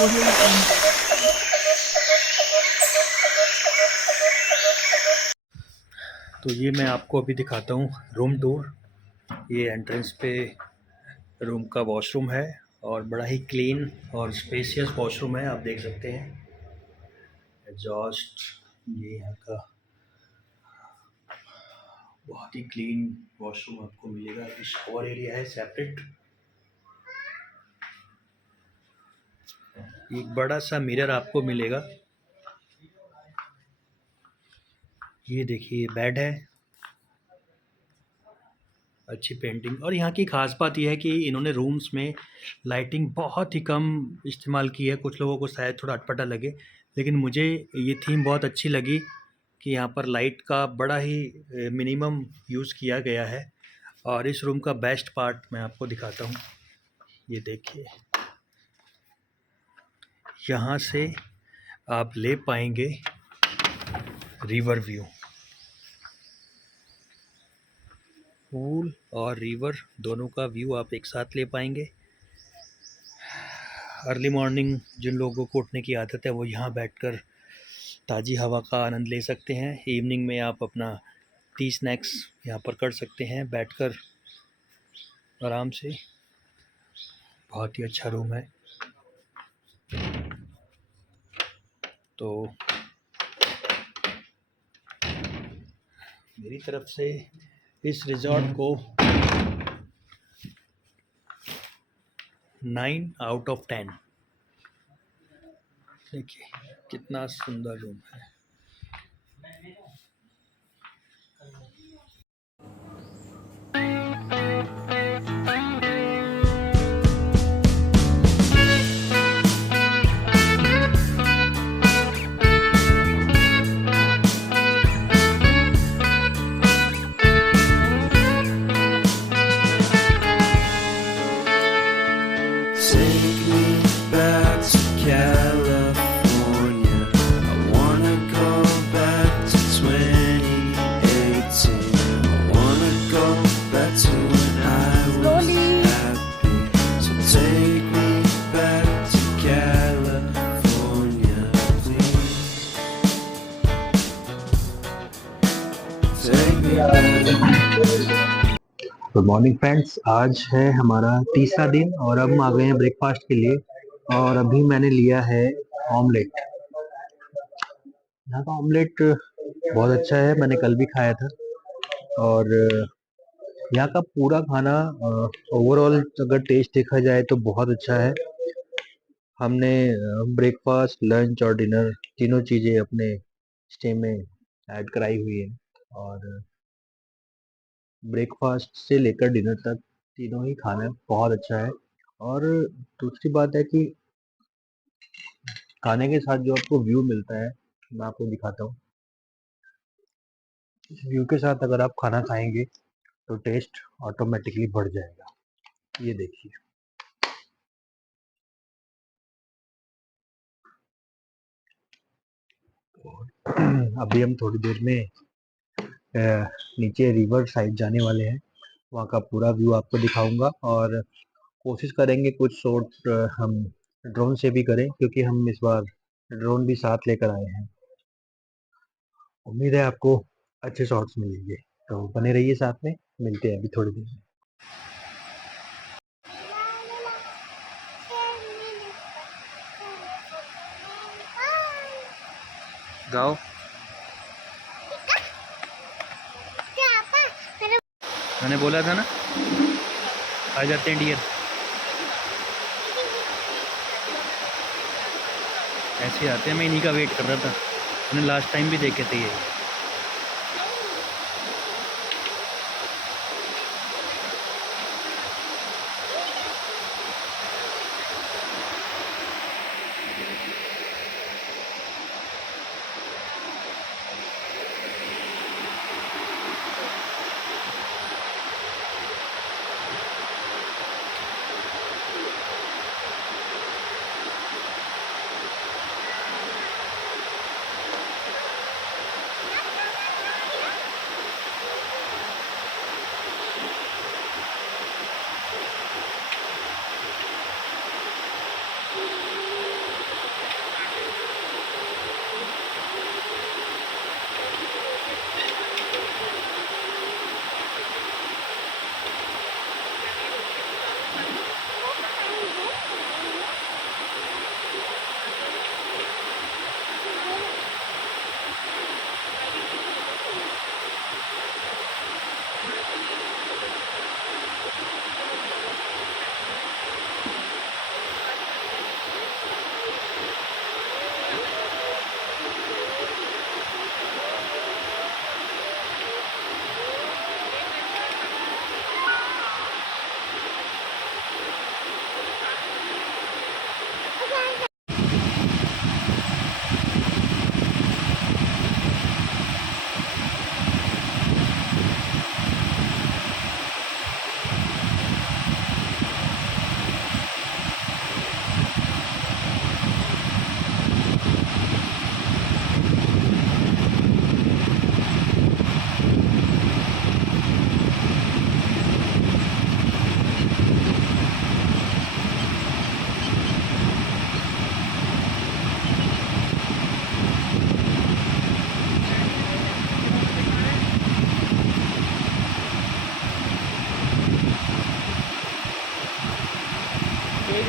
तो ये मैं आपको अभी दिखाता हूँ रूम टूर। ये एंट्रेंस पे रूम का वॉशरूम है और बड़ा ही क्लीन और स्पेशियस वॉशरूम है, आप देख सकते हैं। एग्जॉस्ट ये यहाँ का बहुत ही क्लीन वॉशरूम आपको मिलेगा। शावर एरिया है सेपरेट। एक बड़ा सा मिरर आपको मिलेगा। ये देखिए बेड है, अच्छी पेंटिंग। और यहाँ की खास बात यह है कि इन्होंने रूम्स में लाइटिंग बहुत ही कम इस्तेमाल की है। कुछ लोगों को शायद थोड़ा अटपटा लगे, लेकिन मुझे ये थीम बहुत अच्छी लगी कि यहाँ पर लाइट का बड़ा ही मिनिमम यूज़ किया गया है। और इस रूम का बेस्ट पार्ट मैं आपको दिखाता हूँ। ये देखिए, यहाँ से आप ले पाएंगे रिवर व्यू। पूल और रिवर दोनों का व्यू आप एक साथ ले पाएंगे। अर्ली मॉर्निंग जिन लोगों को उठने की आदत है वो यहाँ बैठकर ताज़ी हवा का आनंद ले सकते हैं। इवनिंग में आप अपना टी स्नैक्स यहाँ पर कर सकते हैं बैठकर आराम से। बहुत ही अच्छा रूम है। तो मेरी तरफ से इस रिजॉर्ट को 9 आउट ऑफ 10। देखिए कितना सुंदर रूम है। Take me back to California. I wanna go back to 2018. I wanna go back to when I was happy. So take me back to California, please. Take me back. Good morning friends, आज है हमारा तीसरा दिन और अब हम आ गए हैं ब्रेकफास्ट के लिए। और अभी मैंने लिया है ऑमलेट। यहाँ का ऑमलेट बहुत अच्छा है, मैंने कल भी खाया था। और यहाँ का पूरा खाना ओवरऑल अगर टेस्ट देखा जाए तो बहुत अच्छा है। हमने ब्रेकफास्ट, लंच और डिनर तीनों चीज़ें अपने स्टे में ऐड कराई हुई है। और ब्रेकफास्ट से लेकर डिनर तक तीनों ही खाना बहुत अच्छा है। और दूसरी बात है कि खाने के साथ जो आपको व्यू मिलता है, मैं आपको दिखाता हूँ। इस व्यू के साथ अगर आप खाना खाएंगे तो टेस्ट ऑटोमेटिकली बढ़ जाएगा। ये देखिए, अभी हम थोड़ी देर में नीचे रिवर साइड जाने वाले हैं। वहाँ का पूरा व्यू आपको दिखाऊंगा और कोशिश करेंगे कुछ शॉट हम ड्रोन से भी करें, क्योंकि हम इस बार ड्रोन भी साथ लेकर आए हैं। उम्मीद है आपको अच्छे शॉट्स मिलेंगे, तो बने रहिए साथ में। मिलते हैं अभी थोड़ी देर में। गाओ, मैंने बोला था ना आ जाते हैं डियर। ऐसे आते हैं, मैं इन्हीं का वेट कर रहा था। मैंने लास्ट टाइम भी देखे थे ये।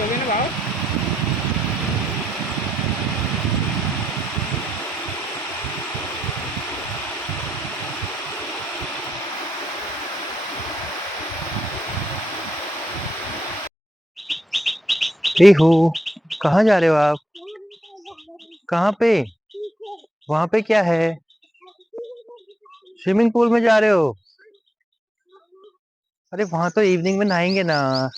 हो गए ना बाबा। ए हो, कहाँ जा रहे हो आप? कहाँ पे? वहाँ पे क्या है? स्विमिंग पूल में जा रहे हो? अरे वहाँ तो इवनिंग में नहाएंगे ना।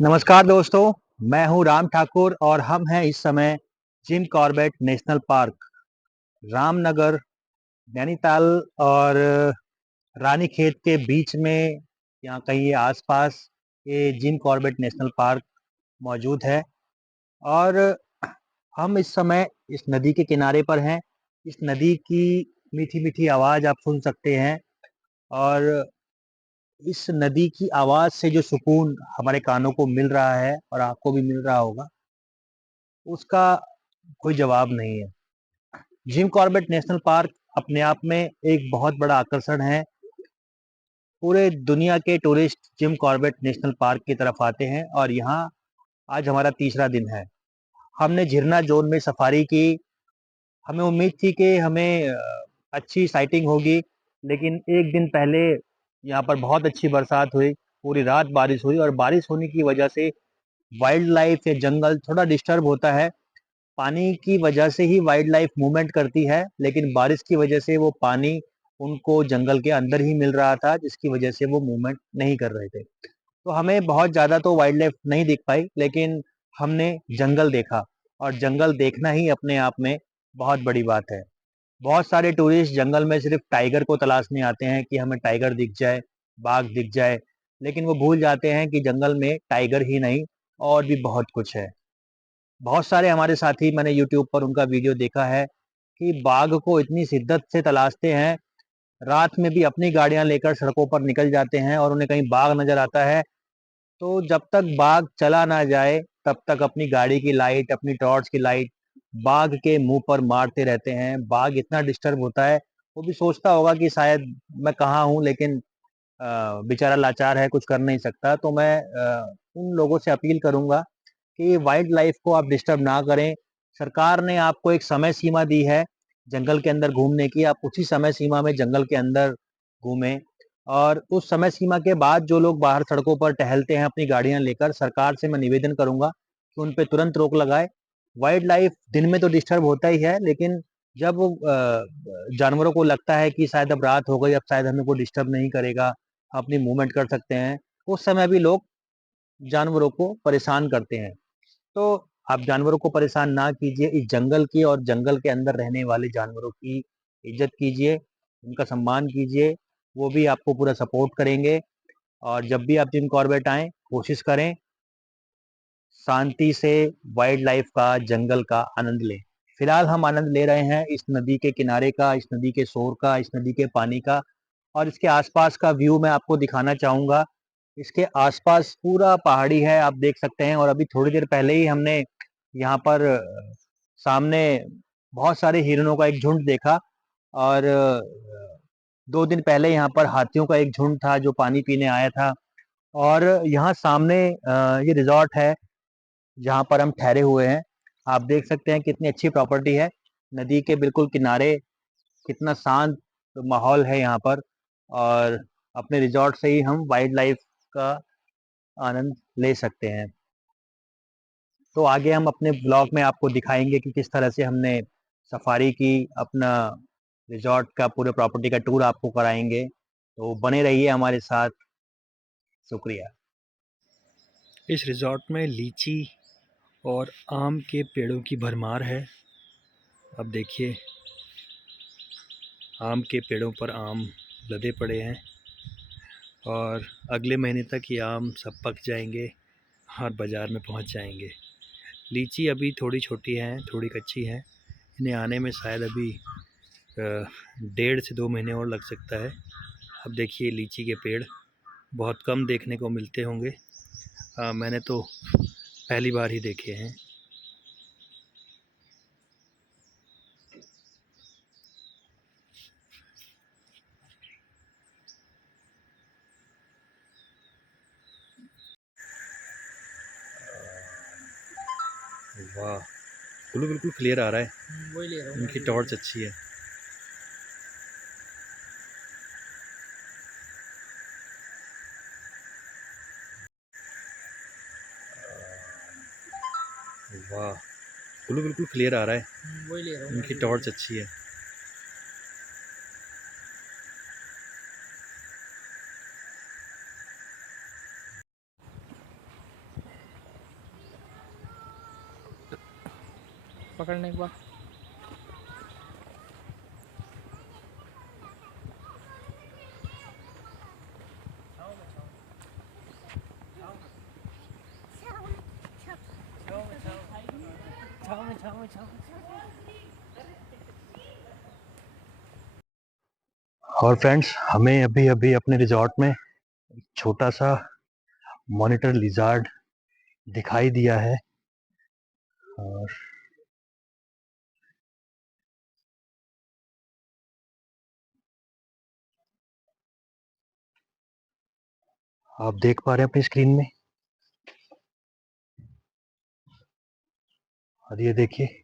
नमस्कार दोस्तों, मैं हूँ राम ठाकुर और हम हैं इस समय Jim Corbett national park, Ramnagar, Nainital और रानीखेत के बीच में, यहाँ कहीं आसपास ये जिम कॉर्बेट नेशनल पार्क मौजूद है। और हम इस समय इस नदी के किनारे पर हैं। इस नदी की मीठी मीठी आवाज़ आप सुन सकते हैं और इस नदी की आवाज़ से जो सुकून हमारे कानों को मिल रहा है और आपको भी मिल रहा होगा, उसका कोई जवाब नहीं है। जिम कॉर्बेट नेशनल पार्क अपने आप में एक बहुत बड़ा आकर्षण है। पूरे दुनिया के tourist Jim Corbett national park की तरफ आते हैं और यहाँ आज हमारा तीसरा दिन है। हमने झिरना जोन में सफारी की। हमें उम्मीद थी कि हमें अच्छी साइटिंग होगी, लेकिन एक दिन पहले यहाँ पर बहुत अच्छी बरसात हुई, पूरी रात बारिश हुई और बारिश होने की वजह से वाइल्ड लाइफ या जंगल थोड़ा डिस्टर्ब होता है। पानी की वजह से ही वाइल्ड लाइफ मूवमेंट करती है, लेकिन बारिश की वजह से वो पानी उनको जंगल के अंदर ही मिल रहा था, जिसकी वजह से वो मूवमेंट नहीं कर रहे थे। तो हमें बहुत ज़्यादा तो वाइल्ड लाइफ नहीं दिख पाई, लेकिन हमने जंगल देखा और जंगल देखना ही अपने आप में बहुत बड़ी बात है। बहुत सारे टूरिस्ट जंगल में सिर्फ टाइगर को तलाशने आते हैं कि हमें टाइगर दिख जाए, बाघ दिख जाए, लेकिन वो भूल जाते हैं कि जंगल में टाइगर ही नहीं और भी बहुत कुछ है। बहुत सारे हमारे साथी, मैंने यूट्यूब पर उनका वीडियो देखा है कि बाघ को इतनी शिद्दत से तलाशते हैं, रात में भी अपनी गाड़ियां लेकर सड़कों पर निकल जाते हैं और उन्हें कहीं बाघ नजर आता है तो जब तक बाघ चला ना जाए तब तक अपनी गाड़ी की लाइट, अपनी टॉर्च की लाइट बाघ के मुंह पर मारते रहते हैं। बाघ इतना डिस्टर्ब होता है, वो भी सोचता होगा कि शायद मैं कहाँ हूँ, लेकिन बेचारा लाचार है, कुछ कर नहीं सकता। तो मैं उन लोगों से अपील करूंगा कि वाइल्ड लाइफ को आप डिस्टर्ब ना करें। सरकार ने आपको एक समय सीमा दी है जंगल के अंदर घूमने की, आप उसी समय सीमा में जंगल के अंदर घूमें। और उस समय सीमा के बाद जो लोग बाहर सड़कों पर टहलते हैं अपनी गाड़ियां लेकर, सरकार से मैं निवेदन करूंगा कि उन पे तुरंत रोक लगाए। वाइल्ड लाइफ दिन में तो डिस्टर्ब होता ही है, लेकिन जब जानवरों को लगता है कि शायद अब रात हो गई, अब शायद हमें कोई डिस्टर्ब नहीं करेगा, अपनी मूवमेंट कर सकते हैं, उस समय भी लोग जानवरों को परेशान करते हैं। तो आप जानवरों को परेशान ना कीजिए, इस जंगल की और जंगल के अंदर रहने वाले जानवरों की इज्जत कीजिए, उनका सम्मान कीजिए, वो भी आपको पूरा सपोर्ट करेंगे। और जब भी आप जिम कॉर्बेट आएँ, कोशिश करें शांति से वाइल्ड लाइफ का, जंगल का आनंद लें। फिलहाल हम आनंद ले रहे हैं इस नदी के किनारे का, इस नदी के शोर का, इस नदी के पानी का और इसके आसपास का व्यू मैं आपको दिखाना चाहूँगा। इसके आसपास पूरा पहाड़ी है, आप देख सकते हैं। और अभी थोड़ी देर पहले ही हमने यहाँ पर सामने बहुत सारे हिरणों का एक झुंड देखा और 2 दिन पहले यहाँ पर हाथियों का एक झुंड था जो पानी पीने आया था। और यहाँ सामने ये रिज़ॉर्ट है जहाँ पर हम ठहरे हुए हैं। आप देख सकते हैं कितनी अच्छी प्रॉपर्टी है, नदी के बिल्कुल किनारे, कितना शांत माहौल है यहाँ पर। और अपने रिज़ॉर्ट से ही हम वाइल्ड लाइफ का आनंद ले सकते हैं। तो आगे हम अपने ब्लॉग में आपको दिखाएँगे कि किस तरह से हमने सफारी की, अपना रिज़ॉर्ट का पूरे प्रॉपर्टी का टूर आपको कराएँगे। तो बने रहिए हमारे साथ। शुक्रिया। इस रिज़ॉर्ट में लीची और आम के पेड़ों की भरमार है। अब देखिए, आम के पेड़ों पर आम लदे पड़े हैं और अगले महीने तक ये आम सब पक जाएंगे और बाज़ार में पहुंच जाएंगे। लीची अभी थोड़ी छोटी हैं, थोड़ी कच्ची हैं। इन्हें आने में शायद अभी 1.5 से 2 महीने और लग सकता है। अब देखिए, लीची के पेड़ बहुत कम देखने को मिलते होंगे। मैंने तो पहली बार ही देखे हैं। वाह, ब्लू बिल्कुल क्लियर आ रहा है। वही ले रहा हूँ। इनकी टॉर्च अच्छी है। वाह, ब्लू बिल्कुल क्लियर आ रहा है। वही ले रहा हूँ। इनकी टॉर्च अच्छी है। पकड़ने के बाद और फ्रेंड्स, हमें अभी अभी अपने रिजॉर्ट में छोटा सा मॉनिटर लिजार्ड दिखाई दिया है। और आप देख पा रहे हैं अपनी स्क्रीन में। और ये देखिए,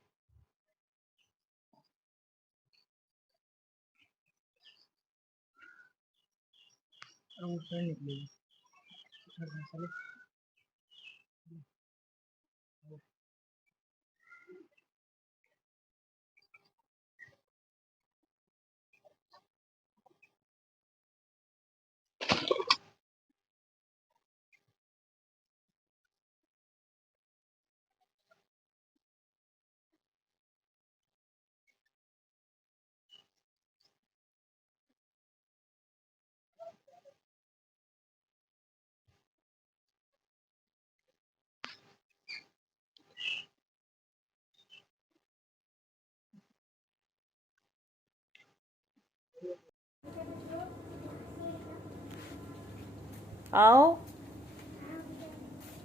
आओ,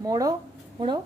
मोड़ो मोड़ो।